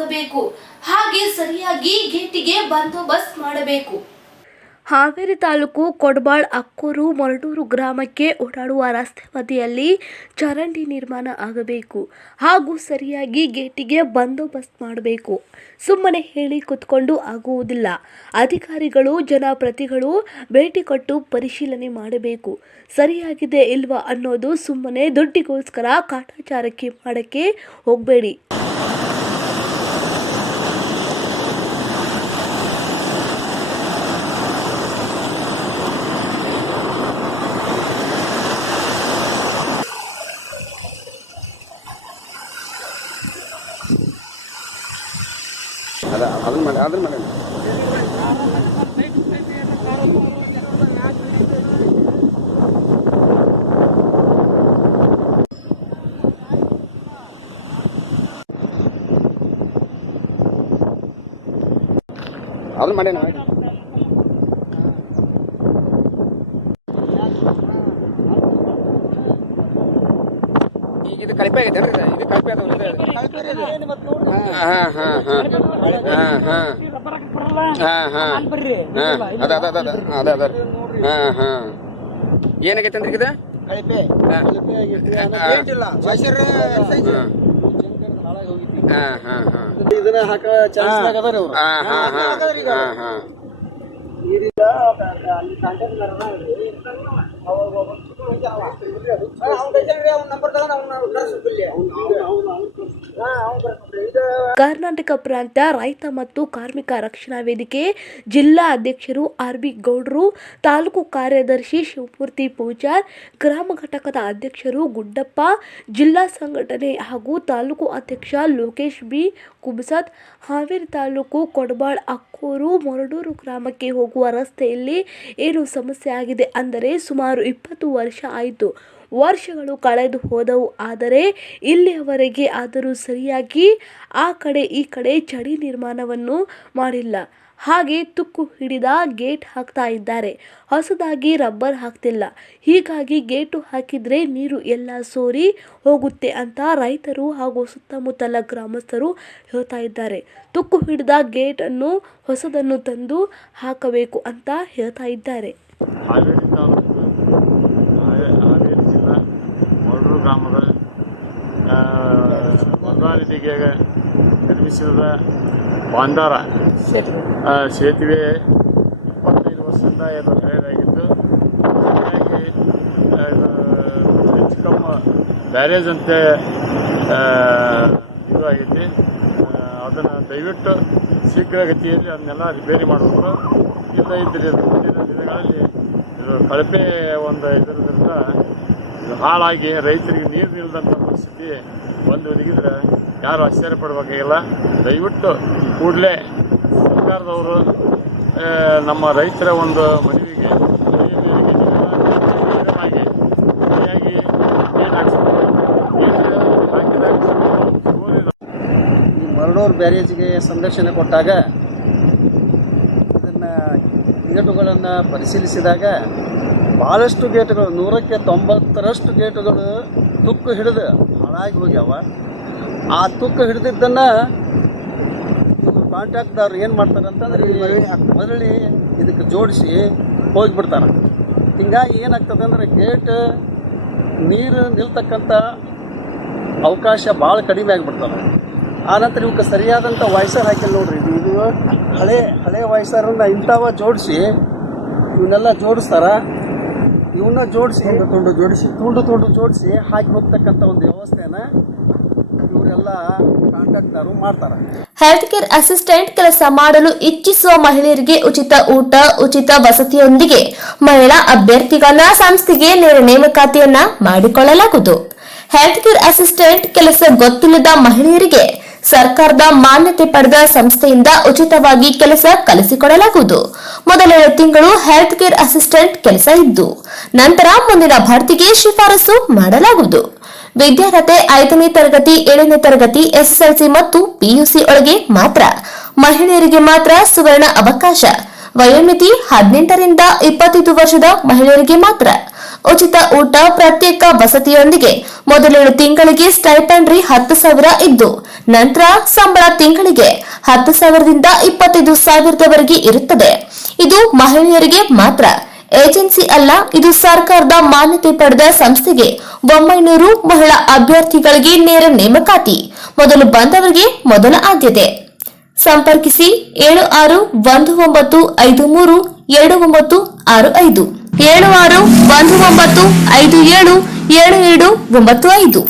ಆಗಬೇಕು. ಹಾಗೆ ಸರಿಯಾಗಿ ಗೇಟಿಗೆ ಬಂದೋಬಸ್ತ್ ಮಾಡಬೇಕು. ಹಾವೇರಿ ತಾಲೂಕು ಕೊಡಬಾಳ್ ಅಕ್ಕೂರು ಮೊರಟೂರು ಗ್ರಾಮಕ್ಕೆ ಓಡಾಡುವ ರಸ್ತೆ ಬದಿಯಲ್ಲಿ ಚರಂಡಿ ನಿರ್ಮಾಣ ಆಗಬೇಕು ಹಾಗೂ ಸರಿಯಾಗಿ ಗೇಟಿಗೆ ಬಂದೋಬಸ್ತ್ ಮಾಡಬೇಕು. ಸುಮ್ಮನೆ ಹೇಳಿ ಕೂತ್ಕೊಂಡು ಆಗುವುದಿಲ್ಲ. ಅಧಿಕಾರಿಗಳು ಜನಪ್ರತಿನಿಧಿಗಳು ಭೇಟಿ ಕೊಟ್ಟು ಪರಿಶೀಲನೆ ಮಾಡಬೇಕು. ಸರಿಯಾಗಿದೆ ಇಲ್ವಾ ಅನ್ನೋದು ಸುಮ್ಮನೆ ದುಡ್ಡಿಗೋಸ್ಕರ ಕಾಟಾಚಾರಕ್ಕೆ ಮಾಡಕ್ಕೆ ಹೋಗಬೇಡಿ. ಅದನ್ನ ಮಾಡಿ ಅದನ್ನ ಮಾಡಿ ಈಗ ಇದು ಕಳಪೆ ಆಗೈತೆ ಇದು ಕಳಪೆ ಅದ ಏನಾಗೈತೆ ಅಂದ್ರೆ ಇದು ಇದನ್ನ ಹಾಕ ಚಾನ್ಸ್ ಅದಾರ ಕರ್ನಾಟಕ ಪ್ರಾಂತ ರೈತ ಮತ್ತು ಕಾರ್ಮಿಕ ರಕ್ಷಣಾ ವೇದಿಕೆ ಜಿಲ್ಲಾ ಅಧ್ಯಕ್ಷರು ಆರ್.ಬಿ. ಗೌಡ್ರು, ತಾಲೂಕು ಕಾರ್ಯದರ್ಶಿ ಶಿವಮೂರ್ತಿ ಪೂಜಾರ್, ಗ್ರಾಮ ಘಟಕದ ಅಧ್ಯಕ್ಷರು ಗುಡ್ಡಪ್ಪ, ಜಿಲ್ಲಾ ಸಂಘಟನೆ ಹಾಗೂ ತಾಲೂಕು ಅಧ್ಯಕ್ಷ ಲೋಕೇಶ್ ಬಿ. ಕುಬಸದ್, ಹಾವೇರಿ ತಾಲೂಕು ಕೊಡಬಾಳ್ ಅಕ್ಕೂರು ಮೊರಟೂರು ಗ್ರಾಮಕ್ಕೆ ಹೋಗುವ ರಸ್ತೆಯಲ್ಲಿ ಏನು ಸಮಸ್ಯೆ ಆಗಿದೆ ಅಂದರೆ ಸುಮಾರು 20 ವರ್ಷ ಆಯಿತು. ವರ್ಷಗಳು ಕಳೆದು ಹೋದವು. ಆದರೆ ಇಲ್ಲಿಯವರೆಗೆ ಆದರೂ ಸರಿಯಾಗಿ ಆ ಕಡೆ ಈ ಕಡೆ ಚರಂಡಿ ನಿರ್ಮಾಣವನ್ನು ಮಾಡಿಲ್ಲ. ಹಾಗೆ ತುಕ್ಕು ಹಿಡಿದ ಗೇಟ್ ಹಾಕ್ತಾ ಇದ್ದಾರೆ. ಹೊಸದಾಗಿ ರಬ್ಬರ್ ಹಾಕ್ತಿಲ್ಲ. ಹೀಗಾಗಿ ಗೇಟು ಹಾಕಿದ್ರೆ ನೀರು ಎಲ್ಲ ಸೋರಿ ಹೋಗುತ್ತೆ ಅಂತ ರೈತರು ಹಾಗೂ ಸುತ್ತಮುತ್ತಲ ಗ್ರಾಮಸ್ಥರು ಹೇಳ್ತಾ ಇದ್ದಾರೆ. ತುಕ್ಕು ಹಿಡಿದ ಗೇಟ್ ಅನ್ನು ಹೊಸದನ್ನು ತಂದು ಹಾಕಬೇಕು ಅಂತ ಹೇಳ್ತಾ ಇದ್ದಾರೆ. ಹಾವೇರಿ ಜಿಲ್ಲಾ ಮೊರಟೂರು ಗ್ರಾಮದ ನದಿಗೆ ನಿರ್ಮಿಸಿದ ಬಾಂದಾರ ಸೇತುವೆ 25 ವರ್ಷದಿಂದ ಇದು ಹಳೆಯದಾಗಿದ್ದು ಹಾಗಾಗಿ ಚಿಕ್ಕಮ್ಮ ಬ್ಯಾರೇಜ್ ಅಂತೆ ಇದು ಆಗೈತಿ. ಅದನ್ನು ದಯವಿಟ್ಟು ಶೀಘ್ರಗತಿಯಲ್ಲಿ ಅದನ್ನೆಲ್ಲ ರಿಪೇರಿ ಮಾಡಬೇಕು. ಇಲ್ಲ ಇದ್ದರೆ ಮುಂದಿನ ದಿನಗಳಲ್ಲಿ ಇದು ಕಳಪೆ ಒಂದು ಇದರಿಂದ ಹಾಳಾಗಿ ರೈತರಿಗೆ ನೀರು ನಿಲ್ಲದಂಥ ಪರಿಸ್ಥಿತಿ ಬಂದು ಒದಗಿದ್ರೆ ಯಾರು ಆಶ್ಚರ್ಯ ಪಡಬೇಕಾಗಿಲ್ಲ. ದಯವಿಟ್ಟು ಕೂಡಲೇ ಸರ್ಕಾರದವರು ನಮ್ಮ ರೈತರ ಒಂದು ಮನವಿಗೆ ಸರಿಯಾಗಿ ಗೇಟ್ ಹಾಕಿಸ್ಬೇಕು. ಈ ಮರಡೂರು ಬ್ಯಾರೇಜ್ಗೆ ಸಂದರ್ಶನ ಕೊಟ್ಟಾಗ ಇದನ್ನು ಗೇಟುಗಳನ್ನು ಪರಿಶೀಲಿಸಿದಾಗ ಭಾಳಷ್ಟು ಗೇಟುಗಳು 100ಕ್ಕೆ 90ರಷ್ಟು ಗೇಟುಗಳು ತುಕ್ಕು ಹಿಡಿದು ಹಾಳಾಗಿ ಹೋಗ್ಯಾವ. ಆ ತುಕ್ಕು ಹಿಡಿದಿದ್ದನ್ನು ಕಾಂಟ್ರಾಕ್ಟ್ದವ್ರು ಏನು ಮಾಡ್ತಾರೆ ಅಂತಂದ್ರೆ ಮರಳಿ ಇದಕ್ಕೆ ಜೋಡಿಸಿ ಹೋಗಿಬಿಡ್ತಾರೆ. ಹೀಗಾಗಿ ಏನಾಗ್ತದೆ ಅಂದರೆ ಗೇಟ್ ನೀರು ನಿಲ್ತಕ್ಕಂಥ ಅವಕಾಶ ಭಾಳ ಕಡಿಮೆ ಆಗಿಬಿಡ್ತವೆ. ಆನಂತರ ಇವಕ್ಕೆ ಸರಿಯಾದಂಥ ವಾಯ್ಸರ್ ಹಾಕಿಲ್ಲ ನೋಡ್ರಿ. ಇದು ಹಳೆ ವಾಯ್ಸರನ್ನು ಇಂಥವ ಜೋಡಿಸಿ ಇವನ್ನೆಲ್ಲ ಜೋಡಿಸ್ತಾರೆ. ಇವನ್ನ ಜೋಡಿಸಿ ತುಂಡು ಜೋಡಿಸಿ ಹಾಕಿ ಹೋಗ್ತಕ್ಕಂಥ ಒಂದು ವ್ಯವಸ್ಥೆನ ಇವರೆಲ್ಲ ಕಾಂಟ್ರಾಕ್ಟ್ದವರು ಮಾಡ್ತಾರೆ. ಹೆಲ್ತ್ ಕೇರ್ ಅಸಿಸ್ಟೆಂಟ್ ಕೆಲಸ ಮಾಡಲು ಇಚ್ಛಿಸುವ ಮಹಿಳೆಯರಿಗೆ ಉಚಿತ ಊಟ, ಉಚಿತ ವಸತಿಯೊಂದಿಗೆ ಮಹಿಳಾ ಅಭ್ಯರ್ಥಿಗಳನ್ನ ಸಂಸ್ಥೆಗೆ ನೇರ ನೇಮಕಾತಿಯನ್ನ ಮಾಡಿಕೊಳ್ಳಲಾಗುವುದು. ಹೆಲ್ತ್ ಕೇರ್ ಅಸಿಸ್ಟೆಂಟ್ ಕೆಲಸ ಗೊತ್ತಿಲ್ಲದ ಮಹಿಳೆಯರಿಗೆ ಸರ್ಕಾರದ ಮಾನ್ಯತೆ ಪಡೆದ ಸಂಸ್ಥೆಯಿಂದ ಉಚಿತವಾಗಿ ಕೆಲಸ ಕಲಿಸಿಕೊಡಲಾಗುವುದು. ಮೊದಲ ತಿಂಗಳು ಹೆಲ್ತ್ ಕೇರ್ ಅಸಿಸ್ಟೆಂಟ್ ಕೆಲಸ ಇದ್ದು ನಂತರ ಮುಂದಿನ ಭರ್ತಿಗೆ ಶಿಫಾರಸು ಮಾಡಲಾಗುವುದು. ವಿದ್ಯಾರ್ಹತೆ 5ನೇ ತರಗತಿ, 7ನೇ ತರಗತಿ, ಎಸ್ಎಸ್ಎಲ್ಸಿ ಮತ್ತು ಪಿಯುಸಿ ಒಳಗೆ ಮಾತ್ರ. ಮಹಿಳೆಯರಿಗೆ ಮಾತ್ರ ಸುವರ್ಣ ಅವಕಾಶ. ವಯೋಮಿತಿ 18ರಿಂದ 25 ವರ್ಷದ ಮಹಿಳೆಯರಿಗೆ ಮಾತ್ರ. ಉಚಿತ ಊಟ, ಪ್ರತ್ಯೇಕ ವಸತಿಯೊಂದಿಗೆ ಮೊದಲೇಳು ತಿಂಗಳಿಗೆ ಸ್ಟೈಪೆಂಡ್ರಿ 10,000 ಇದ್ದು ನಂತರ ಸಂಬಳ ತಿಂಗಳಿಗೆ 10,000ದಿಂದ 25,000ದವರೆಗೆ ಇರುತ್ತದೆ. ಇದು ಮಹಿಳೆಯರಿಗೆ ಮಾತ್ರ. ಏಜೆನ್ಸಿ ಅಲ್ಲ, ಇದು ಸರ್ಕಾರದ ಮಾನ್ಯತೆ ಪಡೆದ ಸಂಸ್ಥೆಗೆ 900 ಮಹಿಳಾ ಅಭ್ಯರ್ಥಿಗಳಿಗೆ ನೇರ ನೇಮಕಾತಿ. ಮೊದಲು ಬಂದವರಿಗೆ ಮೊದಲ ಆದ್ಯತೆ. ಸಂಪರ್ಕಿಸಿ 7619532965 7619577295.